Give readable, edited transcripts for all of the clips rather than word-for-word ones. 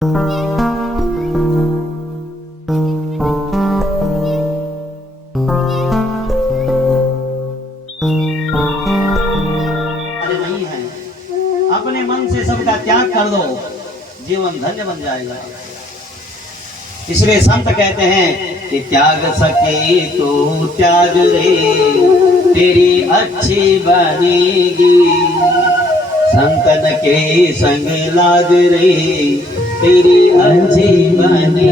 नहीं है, अपने मन से सबका त्याग कर दो, जीवन धन्य बन जाएगा। इसलिए संत कहते हैं कि त्याग सके तो त्याग रे, तेरी अच्छी बनेगी। संतन के संग लाग रे, तेरी अच्छी बनेगी।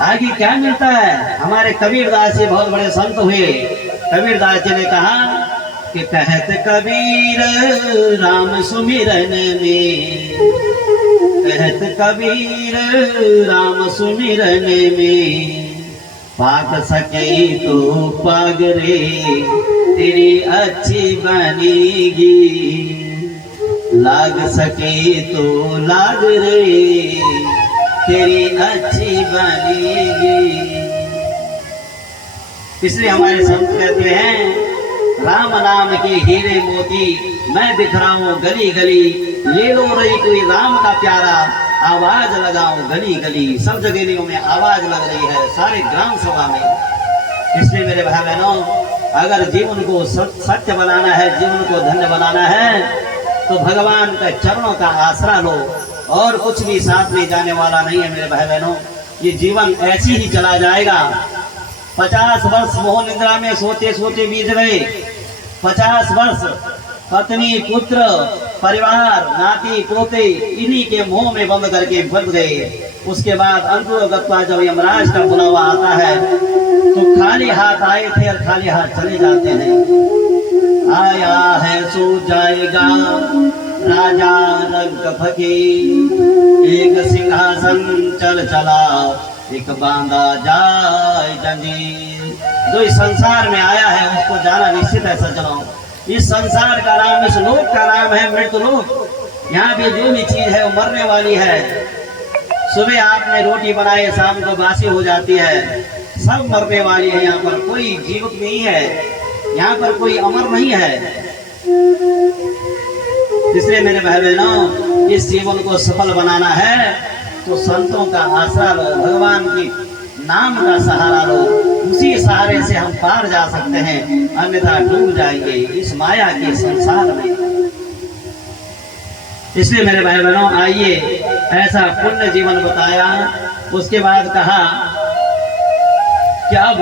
आगे क्या मिलता है? हमारे कबीरदास जी बहुत बड़े संत हुए। कबीरदास जी ने कहा कि कहत कबीर राम सुमिरन में, कहत कबीर राम सुमिरन में, पाक सके तो पाग रे, तेरी अच्छी बनेगी। लाग सके तो लाग रे, तेरी अच्छी बनेगी। इसलिए हमारे संत कहते हैं, राम नाम के हीरे मोती मैं बिखराऊं गली गली, ले लो रही कोई राम का प्यारा, आवाज लगाऊं गली गली। सब जगह में आवाज लग रही है, सारे ग्राम सभा में। इसलिए मेरे भाई बहनों, अगर जीवन को सत्य बनाना है, जीवन को धन्य बनाना है, तो भगवान के चरणों का आसरा लो, और कुछ भी साथ में जाने वाला नहीं है। मेरे भाई बहनों, ये जीवन ऐसे ही चला जाएगा। 50 वर्ष मोह निद्रा में सोते सोते बीत गए। 50 वर्ष पत्नी पुत्र परिवार नाती पोते इन्हीं के मोह में बंद करके फंस गए। उसके बाद अंतुगत्वा जब यमराज का बुलावा आता है, तो खाली हाथ आए थे और खाली हाथ चले जाते हैं। आया है सो जाएगा राजा रंग फकीर, एक सिंहासन चल चला, एक बांधा जाए जंजीर। जो इस संसार में आया है उसको जाना निश्चित है सज्जनों। इस संसार का नाम, इस लोक का नाम है मृत्यु लोक। यहाँ पे जो भी चीज है वो मरने वाली है। सुबह आपने रोटी बनाई, शाम को बासी हो जाती है। सब मरने वाली है। यहाँ पर कोई जीवित नहीं है, यहाँ पर कोई अमर नहीं है। इसलिए मेरे भाई बहनों, इस जीवन को सफल बनाना है तो संतों का आसरा लो, भगवान की नाम का सहारा लो। उसी सहारे से हम पार जा सकते हैं, अन्यथा डूब जाएंगे इस माया के संसार में। इसलिए मेरे भाई बहनों, आइए ऐसा पुण्य जीवन बताया। उसके बाद कहा कि अब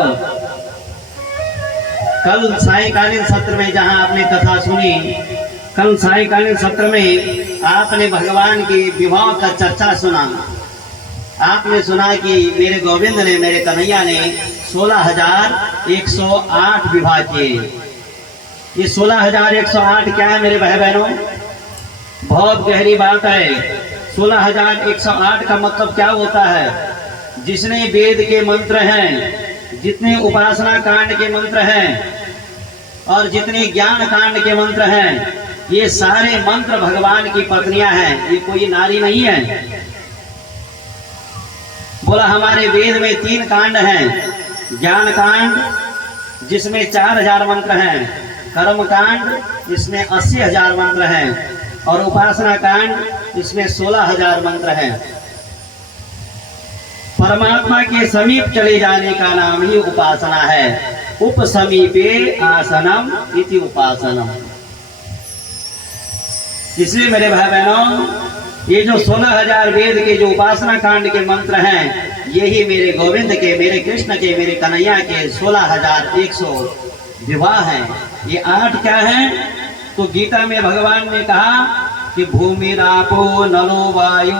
कल सायंकालीन सत्र में जहां आपने कथा सुनी, कल सायंकालीन सत्र में आपने भगवान की विवाह का चर्चा सुना। आपने सुना कि मेरे गोविंद ने, मेरे कन्हैया ने 16,108 विवाह किए। ये 16,108 क्या है मेरे भाई बहनों? बहुत गहरी बात है। 16,108 का मतलब क्या होता है? जितने वेद के मंत्र हैं, जितने उपासना कांड के मंत्र हैं, और जितने ज्ञान कांड के मंत्र हैं, ये सारे मंत्र भगवान की पत्नियां हैं। ये कोई नारी नहीं है। बोला हमारे वेद में 3 कांड हैं। ज्ञान कांड जिसमें 4,000 मंत्र हैं, कर्म कांड जिसमें 80,000 मंत्र हैं, और उपासना कांड जिसमें 16,000 मंत्र हैं। परमात्मा के समीप चले जाने का नाम ही उपासना है। उप समीपे आसनम इति उपासनम। इसलिए मेरे भाई बहनों, ये जो 16,000 वेद के जो उपासना कांड के मंत्र हैं, यही मेरे गोविंद के, मेरे कृष्ण के, मेरे कन्हैया के 16,100 विवाह हैं। ये 8 क्या हैं? तो गीता में भगवान ने कहा कि भूमि रापो नलो वायु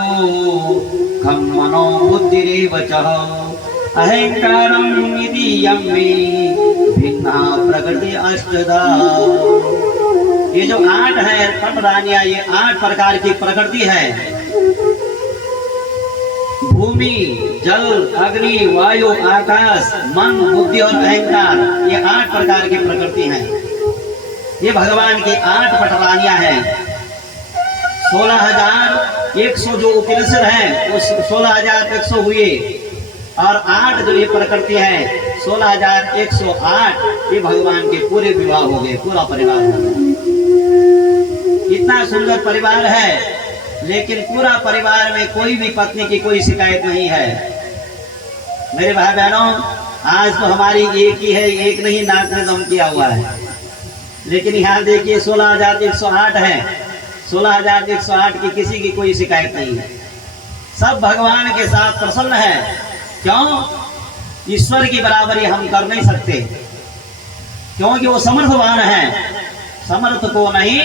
खम मनो बुद्धिरेव च अहंकारम इति यम्मे भिन्ना प्रकृति अष्टधा। ये जो 8 है पटरानियां, ये 8 प्रकार की प्रकृति है। भूमि, जल, अग्नि, वायु, आकाश, मन, बुद्धि और अहंकार, ये 8 प्रकार की प्रकृति हैं। ये भगवान की 8 पटरानियां हैं। 16,100 जो उपनिषद हैं, वो 16,100 हुए, और 8 जो ये प्रकृति है 16,108, ये भगवान के पूरे विवाह हो गए, पूरा परिवार हो गया। इतना सुंदर परिवार है। लेकिन पूरा परिवार में कोई भी पत्नी की कोई शिकायत नहीं है। मेरे भाई बहनों, आज तो हमारी एक ही है, एक नहीं नाक में दम किया हुआ है। लेकिन यहाँ देखिए 16,108 है, 16,108 की किसी की कोई शिकायत नहीं है। सब भगवान के साथ प्रसन्न है। क्यों? ईश्वर की बराबरी हम कर नहीं सकते, क्योंकि वो समर्थवान है। समर्थ को नहीं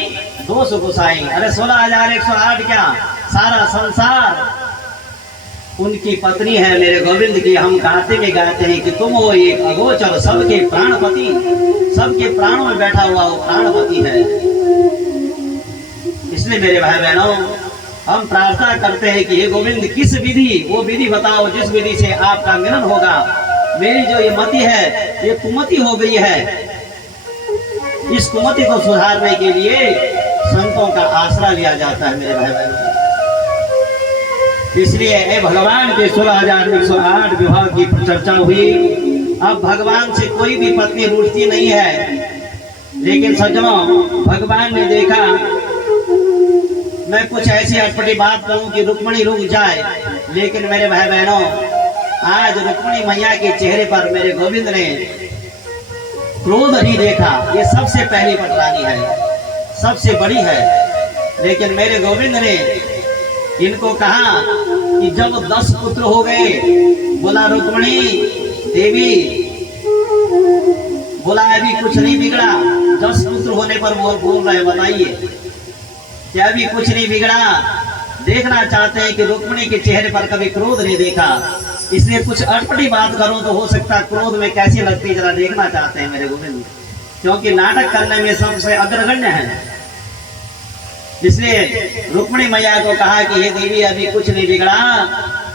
दोष गुसाई। अरे 16,108 क्या, सारा संसार उनकी पत्नी है मेरे गोविंद की। हम गाते में गाते हैं कि तुम वो एक अगोचर सबके प्राणपति, सबके प्राणों में बैठा हुआ वो प्राणपति है। इसलिए मेरे भाई बहनों, हम प्रार्थना करते हैं कि हे गोविंद, किस विधि, वो विधि बताओ जिस विधि से आपका मिलन होगा। मेरी जो ये मति है ये कुमति हो गई है। इस कुमति को सुधारने के लिए संतों का आसरा लिया जाता है मेरे भाई बहनों। इसलिए हे भगवान के 16,108 विवाह की चर्चा हुई। अब भगवान से कोई भी पत्नी रूठती नहीं है। लेकिन सज्जनों, भगवान ने देखा मैं कुछ ऐसी अटपटी बात कहूं कि रुक्मिणी रुक जाए। लेकिन मेरे भाई बहनों, आज रुक्मिणी मैया के चेहरे पर मेरे गोविंद ने क्रोध नहीं देखा। ये सबसे पहली पटरानी है, सबसे बड़ी है। लेकिन मेरे गोविंद ने इनको कहा कि जब 10 पुत्र हो गए, बोला रुक्मिणी देवी, बोला अभी कुछ नहीं बिगड़ा। 10 पुत्र होने पर वो बोल रहे, बताइए क्या अभी कुछ नहीं बिगड़ा? देखना चाहते हैं कि रुक्मिणी के चेहरे पर कभी क्रोध नहीं देखा। इसलिए कुछ अटपटी बात करूं तो हो सकता है क्रोध में कैसी लगती, जरा देखना चाहते हैं मेरे गोविंद, क्योंकि नाटक करने में सबसे अग्रगण्य है। इसलिए रुक्मिणी मैया को कहा कि हे देवी, अभी कुछ नहीं बिगड़ा।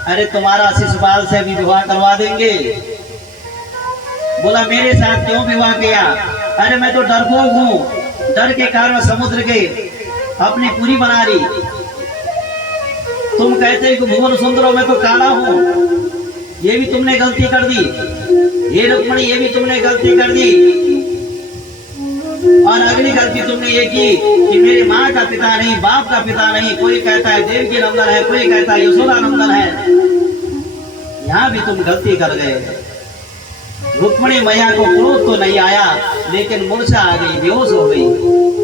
अरे तुम्हारा शिशुपाल से अभी विवाह करवा देंगे। बोला मेरे साथ क्यों विवाह किया? अरे मैं तो डरपोक हूँ, डर के कारण समुद्र के अपनी पूरी बना ली। तुम कहते हो कि भुवन सुंदरों में तो काला हूँ, ये भी तुमने गलती कर दी। ये रुक्मिणी, ये भी तुमने गलती कर दी। और अगली गलती तुमने ये की कि मेरे माँ का पिता नहीं, बाप का पिता नहीं। कोई कहता है देवकी नंदन है, कोई कहता है यशोदा नंदन है। यहाँ भी तुम गलती कर गए। रुक्मिणी मैया को क्रोध तो नहीं आया, लेकिन मूर्छा आ गई, बेहोश हो गई।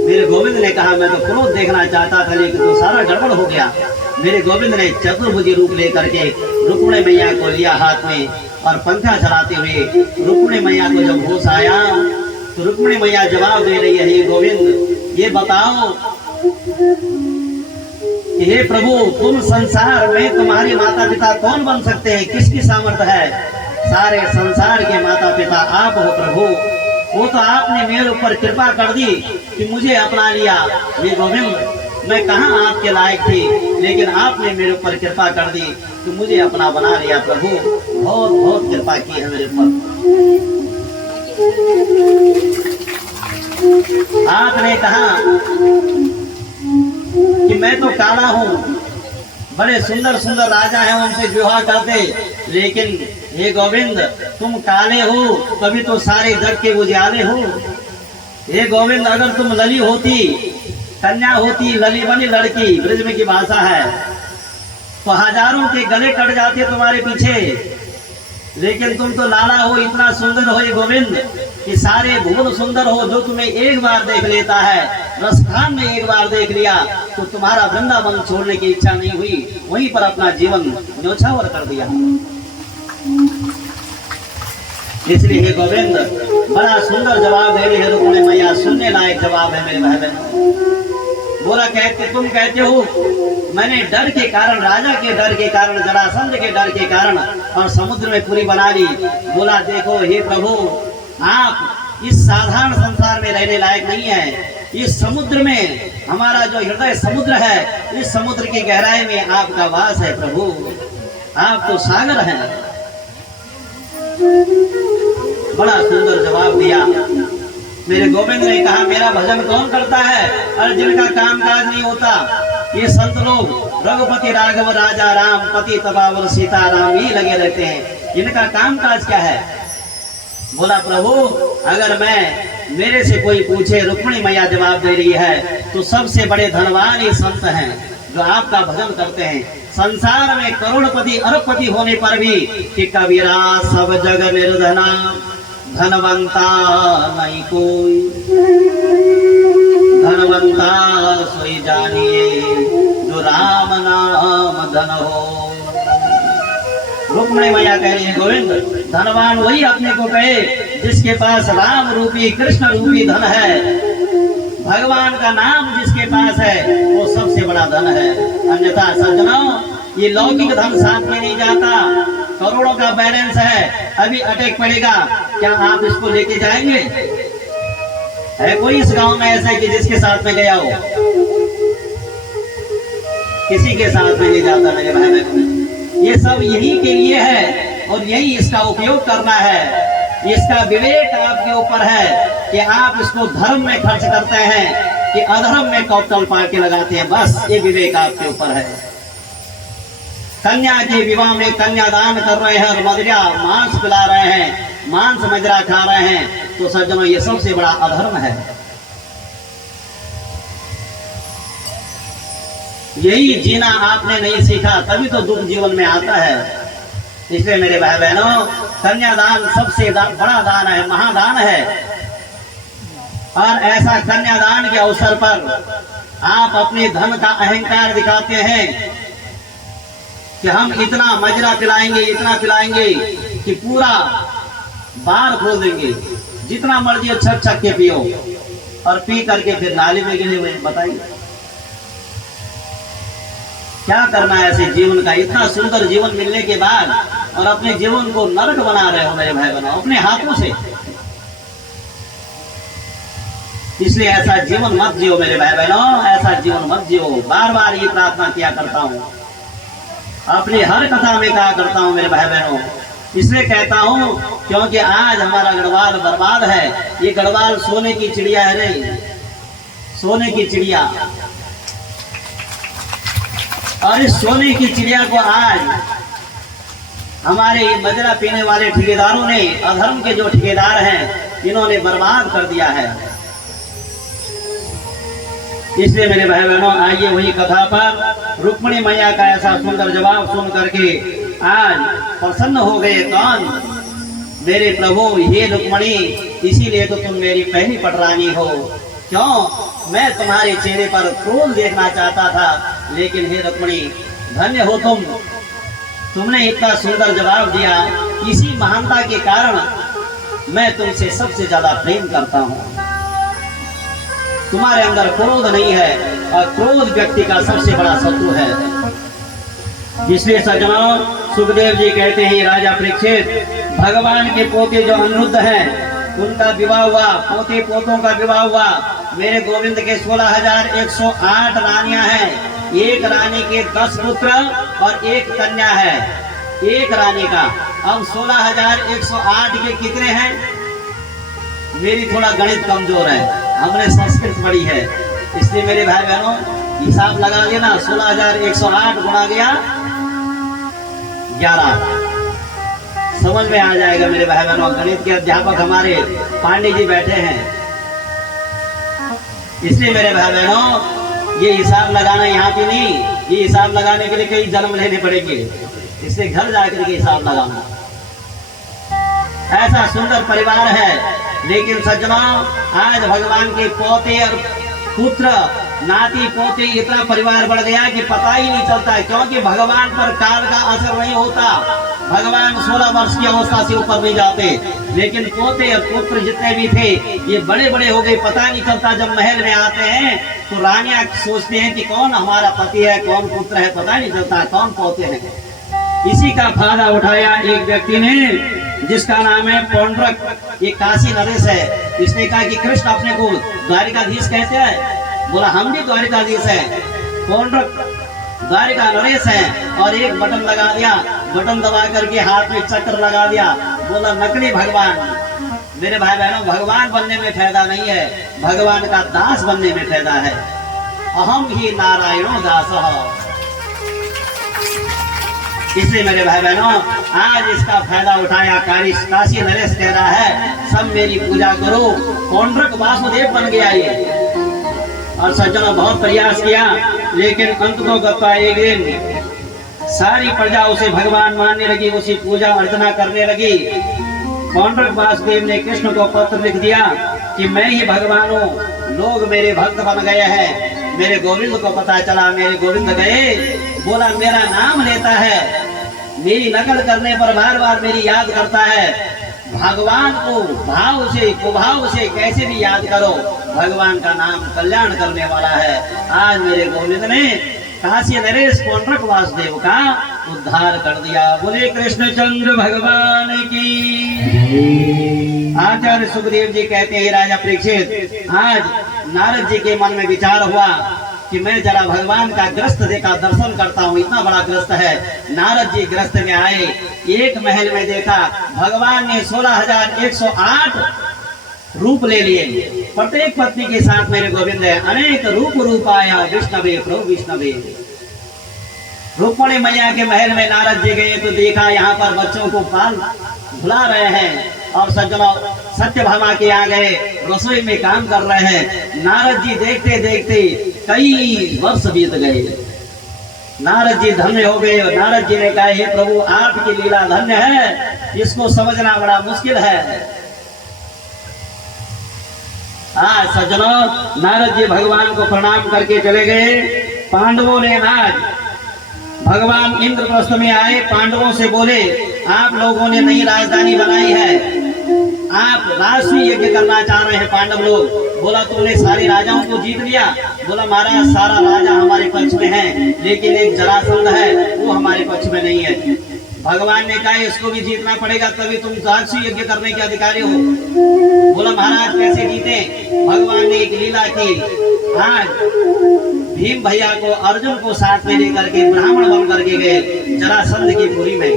मेरे गोविंद ने कहा मैं तो क्रोध देखना चाहता था, लेकिन तो सारा गड़बड़ हो गया। मेरे गोविंद ने चतुर्भुजी रूप लेकर के रुक्मिणी मैया को लिया हाथ में और पंखा चलाते हुए रुक्मिणी मैया को जब होश आया तो रुक्मिणी मैया जवाब दे रही है, हे गोविंद ये बताओ कि हे प्रभु, तुम संसार में तुम्हारे माता पिता कौन बन सकते हैं? किसकी सामर्थ्य है? सारे संसार के माता पिता आप हो प्रभु। वो तो आपने मेरे ऊपर कृपा कर दी कि मुझे अपना लिया। ये गोविंद, मैं कहाँ आपके लायक थी, लेकिन आपने मेरे ऊपर कृपा कर दी कि मुझे अपना बना लिया। प्रभु बहुत बहुत कृपा की है मेरे ऊपर। आपने कहा कि मैं तो काला हूँ, बड़े सुंदर सुंदर राजा हैं उनसे विवाह करते, लेकिन हे गोविंद तुम काले हो, कभी तो सारे जग के उजाले हो। हे गोविंद, अगर तुम लली होती, कन्या होती, लली बनी लड़की ब्रज में की भाषा है, तो हजारों के गले कट जाते तुम्हारे पीछे। लेकिन तुम तो लाला हो, इतना सुंदर हो ये गोविंद कि सारे भुवन सुंदर हो। जो तुम्हें एक बार देख लेता है, रसखान में एक बार देख लिया, तो तुम्हारा वृंदावन छोड़ने की इच्छा नहीं हुई, वहीं पर अपना जीवन न्योछावर कर दिया। इसलिए हे गोविंद, बड़ा सुंदर जवाब दे रही है रुक्मिणी मैया, सुनने लायक जवाब है मेरे भाई बहन। बोला तुम कहते हो मैंने डर के कारण, राजा के डर के कारण, जरासंध के डर के कारण और समुद्र में पूरी बना ली। बोला देखो हे प्रभु, आप इस साधारण संसार में रहने लायक नहीं है। इस समुद्र में, हमारा जो हृदय समुद्र है, इस समुद्र की गहराई में आपका वास है प्रभु। आप तो सागर हैं। बड़ा सुंदर जवाब दिया। मेरे गोविंद ने कहा मेरा भजन कौन करता है? अरे जिनका काम काज नहीं होता, ये संत लोग रघुपति राघव राजा राम पति तपावर सीता राम ही लगे रहते हैं, इनका काम काज क्या है? बोला प्रभु, अगर मेरे से कोई पूछे, रुक्मिणी मैया जवाब दे रही है, तो सबसे बड़े धनवान ये संत हैं। जो आपका भजन करते हैं। संसार में करोड़पति अरबपति होने पर भी कि कबीरा सब जग निर्धना, धनवंता नहीं कोई, धनवंता सोई जानिए जो राम नाम धन हो। रुक्मिणी मैया कह रही है, गोविंद धनवान वही अपने को कहे जिसके पास राम रूपी कृष्ण रूपी धन है। भगवान का नाम जिसके पास है वो सबसे बड़ा धन है। अन्यथा सज्जनों, ये लौकिक धन साथ में नहीं जाता। करोड़ों का बैलेंस है, अभी अटैक पड़ेगा, क्या आप इसको लेके जाएंगे? है कोई इस गांव में ऐसा कि जिसके साथ में गया हो? किसी के साथ में नहीं जाता मेरे भाई बहन। ये सब यही के लिए है और यही इसका उपयोग करना है। इसका विवेक आपके ऊपर है कि आप इसको धर्म में खर्च करते हैं कि अधर्म में कौतल पार के लगाते हैं। बस ये विवेक आपके ऊपर है। कन्या के विवाह में कन्यादान कर रहे हैं और मदिरा मांस पिला रहे हैं, मांस मदिरा खा रहे हैं, तो सज्जनों ये सबसे बड़ा अधर्म है। यही जीना आपने नहीं सीखा, तभी तो दुख जीवन में आता है। इसलिए मेरे भाई बहनों, कन्यादान सबसे बड़ा दान है, महादान है। और ऐसा कन्यादान के अवसर पर आप अपने धन का अहंकार दिखाते हैं कि हम इतना मजरा पिलाएंगे, इतना पिलाएंगे कि पूरा बार खोल देंगे, जितना मर्जी छक छक के पियो, और पी करके फिर नाली में गिरे हुए। बताइए क्या करना है ऐसे जीवन का? इतना सुंदर जीवन मिलने के बाद और अपने जीवन को नरक बना रहे हो मेरे भाई बहनों, अपने हाथों से। इसलिए ऐसा जीवन मत जियो मेरे भाई बहनों, ऐसा जीवन मत जियो। बार बार ये प्रार्थना किया करता हूँ, अपनी हर कथा में कहा करता हूँ मेरे भाई बहनों। इसलिए कहता हूँ क्योंकि आज हमारा गढ़वाल बर्बाद है। ये गढ़वाल सोने की चिड़िया है रे, सोने की चिड़िया। और इस सोने की चिड़िया को आज हमारे मदिरा पीने वाले ठेकेदारों ने, अधर्म के जो ठेकेदार हैं, इन्होंने बर्बाद कर दिया है। इसलिए मेरे भाई बहनों, आइए वही कथा पर रुक्मिणी मैया का ऐसा सुंदर जवाब सुन करके आज प्रसन्न हो गए। कौन? मेरे प्रभु, हे रुक्मिणी, इसीलिए तो तुम मेरी पहली पटरानी हो। क्यों? मैं तुम्हारे चेहरे पर क्रोध देखना चाहता था, लेकिन हे रुक्मिणी धन्य हो तुम, तुमने इतना सुंदर जवाब दिया। इसी महानता के कारण मैं तुमसे सबसे ज्यादा प्रेम करता हूँ। तुम्हारे अंदर क्रोध नहीं है, और क्रोध व्यक्ति का सबसे बड़ा शत्रु है। इसलिए सज्जनों, सुखदेव जी कहते हैं, राजा परीक्षित, भगवान के पोते जो अनिरुद्ध हैं उनका विवाह हुआ, पोते पोतों का विवाह हुआ। मेरे गोविंद के 16,108 रानियां हैं। एक रानी के 10 पुत्र और एक कन्या है, एक रानी का। अब 16,108 के कितने हैं? मेरी थोड़ा गणित कमजोर है, हमने संस्कृत पढ़ी है, इसलिए मेरे भाई बहनों हिसाब लगा लेना। 16,108 गुणा गया 11, समझ में आ जाएगा मेरे भाई बहनों। गणित के अध्यापक हमारे पांडे जी बैठे हैं। इसलिए मेरे भाई बहनों, ये हिसाब लगाना यहाँ पे नहीं, ये हिसाब लगाने के लिए कई जन्म लेने पड़ेंगे। इससे घर जाकर के हिसाब लगाना। ऐसा सुंदर परिवार है, लेकिन सज्जनों, आज भगवान के पोते और पुत्र, नाती पोते, इतना परिवार बढ़ गया कि पता ही नहीं चलता है। क्योंकि भगवान पर काल का असर नहीं होता। भगवान 16 वर्ष की अवस्था से ऊपर नहीं जाते, लेकिन पोते और पुत्र जितने भी थे ये बड़े बड़े हो गए, पता नहीं चलता। जब महल में आते हैं तो रानियां सोचते हैं कि कौन हमारा पति है, कौन पुत्र है, पता नहीं चलता कौन पोते हैं। इसी का फायदा उठाया एक व्यक्ति ने, जिसका नाम है पौंड्रक, ये काशी नरेश है। इसने कहा कि कृष्ण अपने को द्वारिकाधीश कहते हैं। बोला हम भी द्वारिकाधीश है। पौंड्रक द्वारिका नरेश है, और एक बटन लगा दिया, बटन दबा करके हाथ में चक्र लगा दिया। बोला नकली भगवान। मेरे भाई बहनों, भगवान बनने में फायदा नहीं है, भगवान का दास बनने में फायदा है। अहम ही नारायणो दासः। इसलिए मेरे भाई बहनों, आज इसका फायदा उठाया काशी नरेश कह रहा है सब मेरी पूजा करो। पौंड्रक वासुदेव बन गया ये। और सज्जनों बहुत प्रयास किया, लेकिन अंत को गप्पा एक दिन सारी प्रजा उसे भगवान मानने लगी, उसी पूजा अर्चना करने लगी। पौंड्रक वासुदेव ने कृष्ण को पत्र लिख दिया कि मैं ही भगवान हूँ, लोग मेरे भक्त बन गए हैं। मेरे गोविंद को पता चला, मेरे गोविंद गए, बोला मेरा नाम लेता है, मेरी नकल करने पर बार बार मेरी याद करता है। भगवान को भाव से कुभाव से कैसे भी याद करो, भगवान का नाम कल्याण करने वाला है। आज मेरे गोविंद ने काशी नरेश पौंड्रक वासुदेव का उद्धार कर दिया। बोले कृष्णचंद्र भगवान की। आचार्य सुखदेव जी कहते हैं, राजा परीक्षित, आज नारद जी के मन में विचार हुआ कि मैं जरा भगवान का ग्रस्त देखा, दर्शन करता हूँ। इतना बड़ा ग्रस्त है। नारद जी ग्रस्त में आए, एक महल में देखा भगवान ने 16,108 रूप ले लिए, प्रत्येक पत्नी के साथ मेरे गोविंद है। अनेक रूप आया विष्णवे प्रभु विष्णवे। रुक्मणी मैया के महल में नारद जी गए तो देखा यहाँ पर बच्चों को पाल भुला रहे हैं, और सज्जनों सत्यभामा के आ गए, रसोई में काम कर रहे हैं। नारद जी देखते देखते कई वर्ष बीत गए। नारद जी धन्य हो गए। नारद जी ने कहा, हे प्रभु आपकी लीला धन्य है, इसको समझना बड़ा मुश्किल है। सज्जनों नारद जी भगवान को प्रणाम करके चले गए। पांडवों ने आज भगवान इंद्रप्रस्थ में आए, पांडवों से बोले आप लोगों ने नई राजधानी बनाई है, आप राष्ट्रीय यज्ञ करना चाह रहे हैं पांडव लोग। बोला तुमने सारे राजाओं को जीत लिया। बोला महाराज सारा राजा हमारे पक्ष में है, लेकिन एक जरासंध है वो हमारे पक्ष में नहीं है। भगवान ने कहा इसको भी जीतना पड़ेगा, तभी तुम राष्ट्रीय यज्ञ करने के अधिकारी हो। बोला महाराज कैसे जीते? भगवान ने एक लीला की। आज भीम भैया को अर्जुन को साथ में लेकर के ब्राह्मण बन करके गए जरासंध की पुरी में,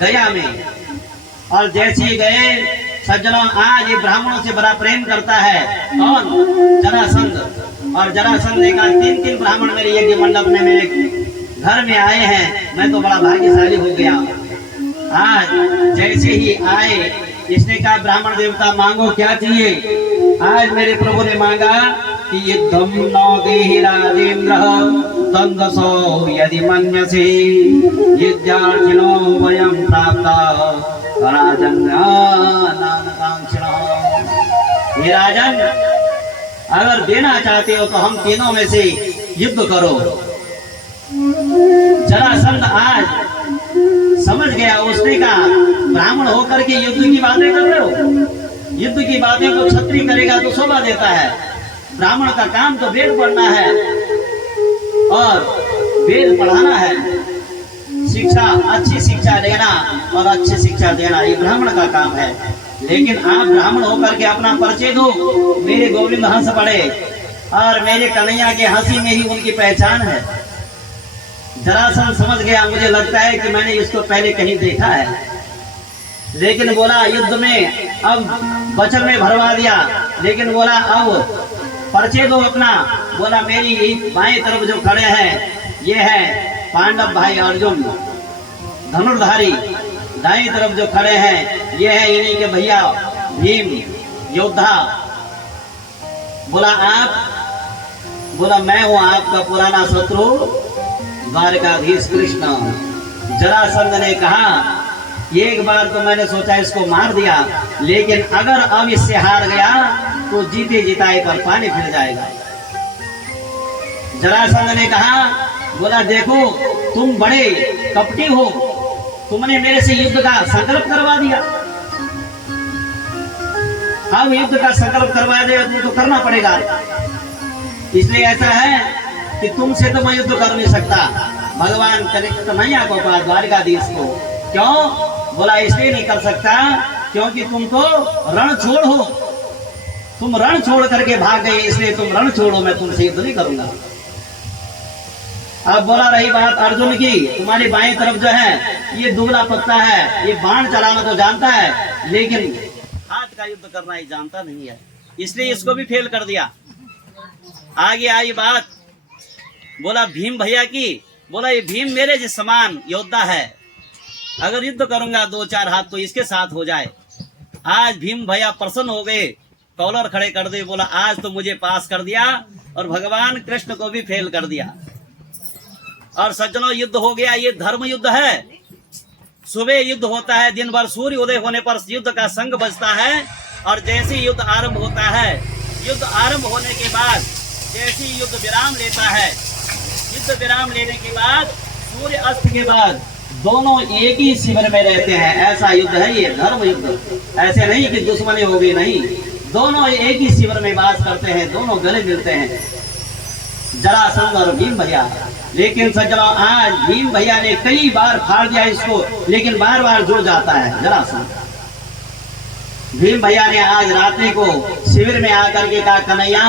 गया में। और जैसे ही गए सज्जनों, आज ये ब्राह्मणों से बड़ा प्रेम करता है कौन? जरासंध। और जरासंध ने कहा 3 ब्राह्मण मेरे यज्ञ मंडप में मेरे घर में आए हैं, मैं तो बड़ा भाग्यशाली हो गया। आज जैसे ही आए इसने कहा ब्राह्मण देवता मांगो क्या चाहिए? आज मेरे प्रभु ने मांगा कि युद्धम न देहि राजेन्द्र तंदसो यदि मन्यसे युद्धार्थिनो वयं प्राप्ता राजन् हे राजन, अगर देना चाहते हो तो हम तीनों में से युद्ध करो। जरासंध आज समझ गया। उसने कहा ब्राह्मण होकर के युद्ध की बातें कर रहे हो? युद्ध की बातें तो क्षत्रिय करेगा तो शोभा देता है, ब्राह्मण का काम तो वेद पढ़ना है और वेद पढ़ाना है, शिक्षा अच्छी शिक्षा देना और अच्छी शिक्षा देना ये ब्राह्मण का काम है। लेकिन आप ब्राह्मण होकर के अपना परिचय दो, मेरे गोविंद हंस पड़े और मेरे कन्हैया के हंसी में ही उनकी पहचान है। जरासंध समझ गया, मुझे लगता है कि मैंने इसको पहले कहीं देखा है। लेकिन बोला युद्ध में अब वचन में भरवा दिया, लेकिन बोला अब परिचय दो अपना। बोला मेरी बाएं तरफ जो खड़े हैं ये है पांडव भाई अर्जुन धनुर्धारी, दाएं तरफ जो खड़े हैं ये है इन्हीं के भैया भीम योद्धा। बोला आप? बोला मैं हूं आपका पुराना शत्रु द्वारकाधीश कृष्ण। जरासंध ने कहा एक बार तो मैंने सोचा इसको मार दिया, लेकिन अगर अब इससे हार गया तो जीते जिताए पर पानी फिर जाएगा। जरासंध ने कहा, बोला देखो तुम बड़े कपटी हो, तुमने मेरे से युद्ध का संकल्प करवा दिया, अब युद्ध का संकल्प करवा दे तो करना पड़ेगा। इसलिए ऐसा है कि तुमसे तो मैं युद्ध कर नहीं सकता। भगवान कन्हैया को कहा द्वारकाधीश को। क्यों? बोला इसलिए नहीं कर सकता क्योंकि तुम तो रण छोड़ हो, तुम रण छोड़ करके भाग गए, इसलिए तुम रण छोड़ो, मैं तुमसे युद्ध नहीं करूंगा। अब बोला रही बात अर्जुन की, तुम्हारी बाएं तरफ जो है ये दुबला पत्ता है, ये बाण चलाना तो जानता है लेकिन हाथ का युद्ध करना ही जानता नहीं है, इसलिए इसको भी फेल कर दिया। आगे आई बात, बोला भीम भैया की। बोला ये भीम मेरे जिस समान योद्धा है, अगर युद्ध करूंगा 2-4 हाथ तो इसके साथ हो जाए। आज भीम भैया प्रसन्न हो गए, कॉलर खड़े कर दे। बोला आज तो मुझे पास कर दिया, और भगवान कृष्ण को भी फेल कर दिया। और सज्जनों, युद्ध हो गया। ये धर्म युद्ध है। सुबह युद्ध होता है, दिन भर सूर्य उदय होने पर युद्ध का संग बजता है। और जैसे युद्ध आरंभ होता है, युद्ध आरंभ होने के बाद जैसे युद्ध विराम लेता है, युद्ध विराम लेने के बाद सूर्य अस्त के बाद दोनों एक ही शिविर में रहते हैं। ऐसा युद्ध है ये धर्म युद्ध। ऐसे नहीं कि दुश्मनी हो गई, नहीं, दोनों एक ही शिविर में वास करते हैं, दोनों गले मिलते हैं, जरासंध और भीम भैया। लेकिन सज्जनों, आज भीम भैया ने कई बार फाड़ दिया इसको, लेकिन बार बार जुड़ जाता है जरासंध। भीम भैया ने आज रात्रि को शिविर में आकर के कहा, कन्हैया,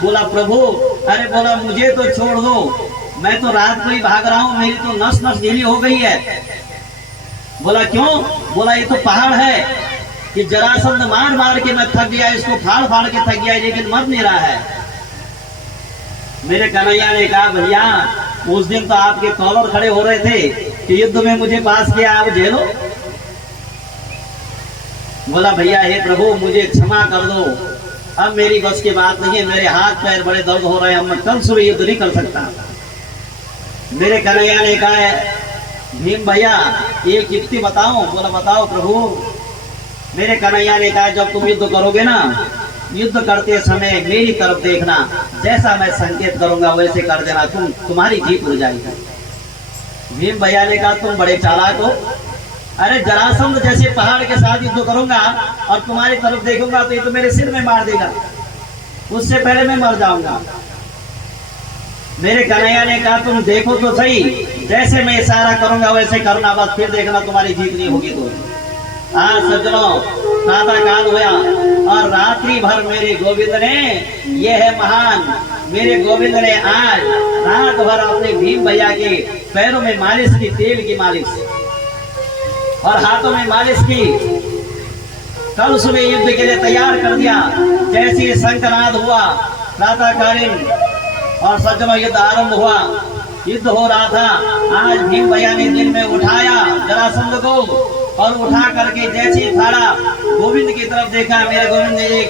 बोला प्रभु, अरे बोला मुझे तो छोड़ दो, मैं तो रात को ही भाग रहा हूँ, मेरी तो नस नस ढीली हो गई है। बोला क्यों? बोला ये तो पहाड़ है कि जरासंध मार मार के मैं थक गया, इसको फाड़ फाड़ के थक गया, लेकिन मर नहीं रहा है। मेरे कन्हैया ने कहा, भैया उस दिन तो आपके कॉलर खड़े हो रहे थे कि युद्ध में मुझे पास किया, आप झेलो। बोला भैया हे प्रभु मुझे क्षमा कर दो, अब मेरी बस की बात नहीं है, मेरे हाथ पैर बड़े दर्द हो रहे हैं, अब मैं कल सुबह युद्ध नहीं कर सकता। मेरे कन्हैया ने कहा, भीम भैया एक युक्ति बताओ। बोला बताओ प्रभु। मेरे कन्हैया ने कहा, जब तुम युद्ध करोगे ना, युद्ध करते समय मेरी तरफ देखना, जैसा मैं संकेत करूंगा वैसे कर देना, तुम्हारी जीत हो जाएगी। भीम भैया ने कहा, तुम बड़े चालाक हो। अरे जरासंध जैसे पहाड़ के साथ युद्ध करूंगा और तुम्हारी तरफ देखूंगा तो ये तो मेरे सिर में मार देगा, उससे पहले मैं मर जाऊंगा। मेरे कन्हैया ने कहा, तुम देखो तो सही, जैसे मैं इशारा करूंगा वैसे करना, बस फिर देखना तुम्हारी जीत नहीं होगी। तो आज सज्जनों, प्रातः काल हुआ और रात्रि भर मेरे गोविंद ने, ये है महान, मेरे गोविंद ने आज रात भर अपने भीम भैया के पैरों में मालिश की, तेल की मालिश और हाथों में मालिश की। कल सुबह युद्ध के लिए तैयार कर दिया। जैसे शंखनाद हुआ प्रातःकालीन और सज्जनों युद्ध आरंभ हुआ, युद्ध हो रहा था। आज भीम भैया ने दिन में उठाया जरासंध को और उठा करके जैसे ही फाड़ा, गोविंद की तरफ देखा, मेरे गोविंद ने एक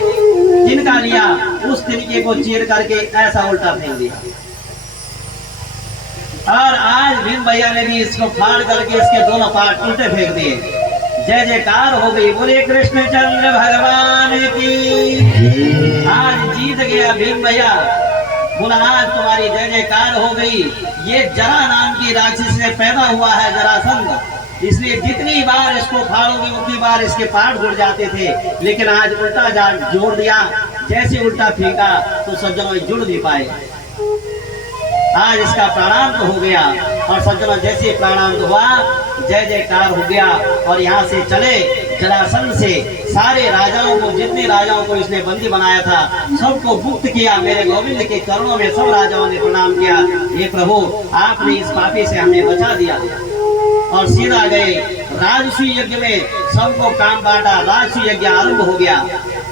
तिनका लिया, उस तिनके को चीर करके ऐसा उल्टा फेंक दिया। और आज भीम भैया ने भी इसको फाड़ करके इसके दोनों पार्ट उल्टे फेंक दिए। जय जयकार हो गई, बोले कृष्णचंद्र भगवान की। आज जीत गया भीम भैया। बोला आज तुम्हारी जय जयकार हो गई। ये जरा नाम की राक्षस से पैदा हुआ है जरासंध, इसलिए जितनी बार इसको फाड़ोगे उतनी बार इसके पार्ट जुड़ जाते थे, लेकिन आज उल्टा जोड़ दिया। जैसे उल्टा फेंका तो सज्जनों जुड़ नहीं पाए। आज इसका प्राणांत हो गया और सज्जनों जैसे प्राणांत हुआ, जय जयकार हो गया। और यहाँ से चले जरासंध से सारे राजाओं को, जितने राजाओं को इसने बंदी बनाया था, सबको मुक्त किया। मेरे गोविंद के चरणों में सब राजाओं ने प्रणाम किया, हे प्रभु आपने इस पापी से हमें बचा दिया। और सीधा गए राजसूय यज्ञ में, सबको काम बांटा, राजसूय यज्ञ आरंभ हो गया।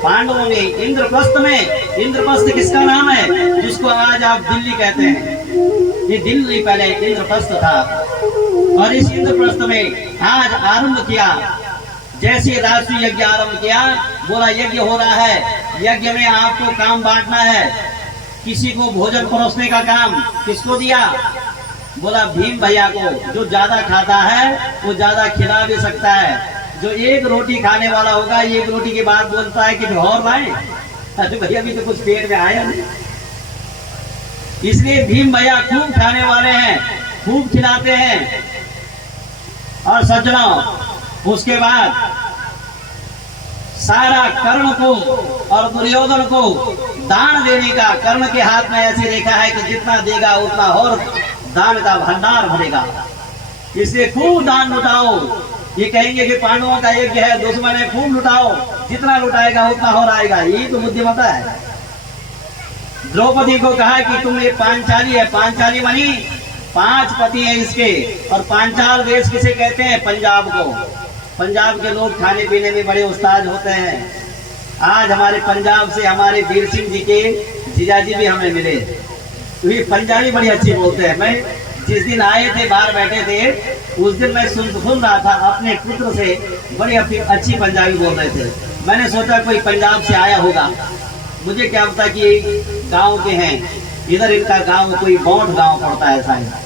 पांडवों ने इंद्रप्रस्थ में, इंद्रप्रस्थ किसका नाम है जिसको आज आप दिल्ली कहते हैं, ये दिल्ली पहले इंद्रप्रस्थ था। और इस इंद्रप्रस्थ में आज आरंभ किया। जैसे राजसूय यज्ञ आरंभ किया, बोला यज्ञ हो रहा है, यज्ञ में आपको काम बांटना है। किसी को भोजन परोसने का काम किसको दिया? बोला भीम भैया को। जो ज्यादा खाता है वो ज्यादा खिला भी सकता है, जो एक रोटी खाने वाला होगा, एक रोटी के बाद बोलता है कि और लाए, अरे भैया भी तो कुछ पेट में आया नहीं। इसलिए भीम भैया खूब खाने वाले हैं, खूब खिलाते हैं। और सज्जनों उसके बाद सारा कर्ण को और दुर्योधन को दान देने का, कर्ण के हाथ में ऐसे रेखा है कि जितना देगा उतना और दान का भंडार भरेगा। इसलिए खूब दान लुटाओ। ये कहेंगे कि पांडवों का यज्ञ है, दुश्मन है, खूब लुटाओ, जितना लुटाएगा उतना और आएगा। यही तो बुद्धिमत्ता है। द्रौपदी को कहा कि तुम ये पांचाली है, पांचाली मानी 5 पति है इसके। और पांचाल देश किसे कहते हैं? पंजाब को। पंजाब के लोग खाने पीने में बड़े उस्ताद होते हैं। आज हमारे पंजाब से हमारे वीर सिंह जी के जीजाजी भी हमें मिले, तो पंजाबी बड़ी अच्छी बोलते हैं। मैं जिस दिन आए थे, बाहर बैठे थे, उस दिन मैं सुन रहा था अपने पुत्र से, बड़ी अच्छी पंजाबी बोल रहे थे। मैंने सोचा कोई पंजाब से आया होगा, मुझे क्या पता कि गांव के हैं। इधर इनका गांव कोई बौंठ गांव पड़ता है शायद।